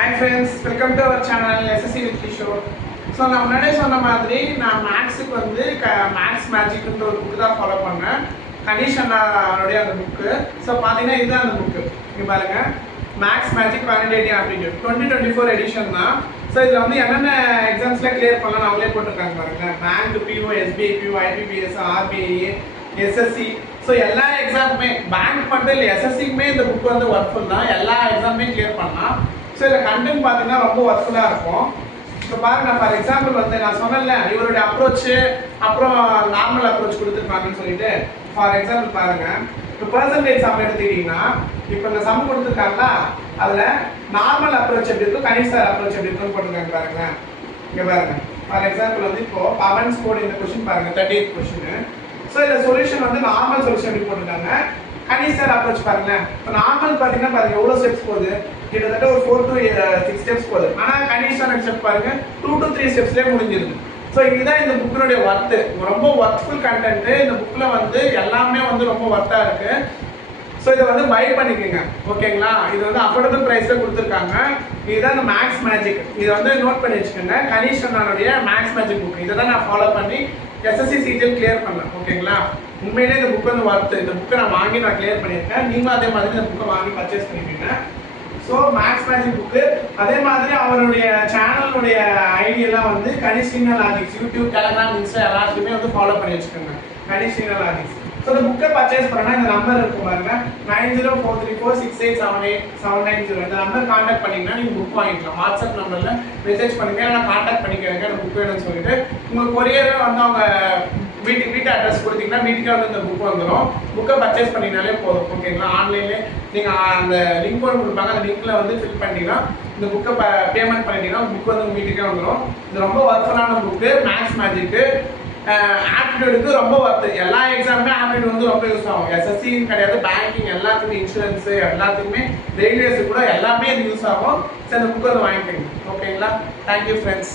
Hi friends, welcome to our channel SSC with Kishore. So நான் முன்னாடியே சொன்ன மாதிரி நான் மேக்ஸுக்கு வந்து மேக்ஸ் மேஜிக்ன்ற ஒரு புக்கு தான் ஃபாலோ பண்ணேன். கணேஷ் அண்ணாவுடைய அந்த புக்கு. ஸோ பார்த்தீங்கன்னா இதுதான் அந்த புக்கு. இங்கே பாருங்க, maths magic quantitative aptitude 2024 edition தான். ஸோ இதில் வந்து என்னென்ன எக்ஸாம்ஸ்லாம் கிளியர் பண்ணலாம் அவங்களே போட்டிருக்காங்க பாருங்க. Bank, PO, SBI, PO, IBPS, RBI, SSC. So எல்லா எக்ஸாமுமே பேங்க் மட்டும் இல்லை, எஸ்எஸ்சிக்குமே இந்த புக் வந்து ஒர்க்ஃபுல் தான். எல்லா எக்ஸாமுமே கிளியர் பண்ணலாம். ஸோ இதில் கண்டென்ட் பார்த்தீங்கன்னா ரொம்ப ஒர்க்ஃபுல்லாக இருக்கும். இப்போ பாருங்க, ஃபார் எக்ஸாம்பிள் வந்து நான் சொன்னேன்ல இவருடைய அப்ரோச்சு, அப்புறம் நார்மல் அப்ரோச் கொடுத்துருப்பாங்கன்னு சொல்லிட்டு. ஃபார் எக்ஸாம்பிள் பாருங்க, இப்போ பர்சன்டேஜ் சம் எடுத்துக்கிட்டீங்கன்னா இப்போ இந்த சம் கொடுத்துருக்காங்களா, அதில் நார்மல் அப்ரோச் எப்படி இருக்கும், கணேஷ் சார் அப்ரோச் எப்படி இருக்குன்னு போட்டுருக்காங்க பாருங்க. இங்கே பாருங்க, ஃபார் எக்ஸாம்பிள் வந்து இப்போ பவன் ஸ்கோர் இந்த கொஸ்டின் பாருங்க, 38th கொஸ்டின். ஸோ இதில் சொல்யூஷன் வந்து நார்மல் சொல்யூஷன் எப்படி போட்டுருக்காங்க, கணேஷ் சார் அப்ரோச் பாருங்களேன். இப்போ நார்மல் பார்த்தீங்கன்னா பாருங்க எவ்வளோ ஸ்டெப்ஸ் போகுது, கிட்டத்தட்ட ஒரு 4 to 6 ஸ்டெப்ஸ் போகுது. ஆனால் கணேஷ் சார் ஸ்டெப் பாருங்க 2 to 3 ஸ்டெப்ஸ்லேயே முடிஞ்சிருக்கு. ஸோ இதுதான் இந்த புக்கினுடைய ஒர்த்து, ரொம்ப ஒர்க்ஃபுல் கண்டென்ட்டு. இந்த புக்கில் வந்து எல்லாமே வந்து ரொம்ப ஒர்த்தாக இருக்குது. ஸோ இதை வந்து பை பண்ணிக்கோங்க, ஓகேங்களா. இது வந்து அஃபோர்டபுள் ப்ரைஸில் கொடுத்துருக்காங்க. இதுதான் இந்த மேக்ஸ் மேஜிக். இதை வந்து நோட் பண்ணி வச்சுக்கோங்க, கணேஷ் அண்ணாவுடைய மேக்ஸ் மேஜிக் புக். இதை தான் நான் ஃபாலோ பண்ணி எஸ்எஸ்சி சீட்டில் கிளியர் பண்ணேன், ஓகேங்களா. உண்மையிலே இந்த புக் வந்து ஒர்த்து. இந்த புக்கை நான் வாங்கி நான் கிளியர் பண்ணியிருக்கேன். நீங்களும் அதே மாதிரி இந்த புக்கை வாங்கி பர்ச்சேஸ் பண்ணிக்கோங்க. So maths magic book. அதே மாதிரி அவருடைய சேனலுடைய ஐடியெல்லாம் வந்து Ganesh logics, YouTube, Telegram, Insta எல்லாத்துக்குமே வந்து ஃபாலோ பண்ணி வச்சுக்கோங்க, கணேஷ் லாஜிக்ஸ். ஸோ இந்த புக்கை பர்ச்சேஸ் பண்ணால் இந்த நம்பர் இருக்கும் பாருங்க, 904346878790. இந்த நம்பர் கான்டாக்ட் பண்ணிங்கன்னா நீங்கள் புக் வாங்கிக்கலாம். வாட்ஸ்அப் நம்பரில் மெசேஜ் பண்ணுங்க, நான் கான்டாக்ட் பண்ணிக்கிறேங்க எனக்கு புக் வேணும்னு சொல்லிட்டு. உங்கள் கொரியரை வந்து அவங்க வீட்டு அட்ரஸ் கொடுத்தீங்கன்னா வீட்டுக்கே வந்து இந்த புக் வந்துடும். புக்கை பர்ச்சேஸ் பண்ணிங்கனாலே போதும், ஓகேங்களா. ஆன்லைன்லேயே நீங்கள் அந்த லிங்க் ஒன்று கொடுப்பாங்க, அந்த லிங்க்கில் வந்து ஃபில் பண்ணிட்டீங்கன்னா இந்த புக்கை பேமெண்ட் பண்ணிட்டீங்கன்னா புக் வந்து உங்கள் வீட்டுக்கே வந்துடும். இது ரொம்ப ஒர்க்ஃபுல்லான புக்கு, மேக்ஸ் மேஜிக்கு. ஆப்டிடியூடுக்கு ரொம்ப ஒர்த்து. எல்லா எக்ஸாமுமே ஆப்டிடியூட் வந்து ரொம்ப யூஸ் ஆகும். எஸ்எஸ்சின்னு கிடையாது, பேங்கிங் எல்லாத்துக்குமே, இன்சூரன்ஸு எல்லாத்துக்குமே, ரயில்வேஸு கூட எல்லாமே இது யூஸ் ஆகும். சரி, இந்த புக்கை வந்து வாங்கிக்கோங்க, ஓகேங்களா. Thank you friends.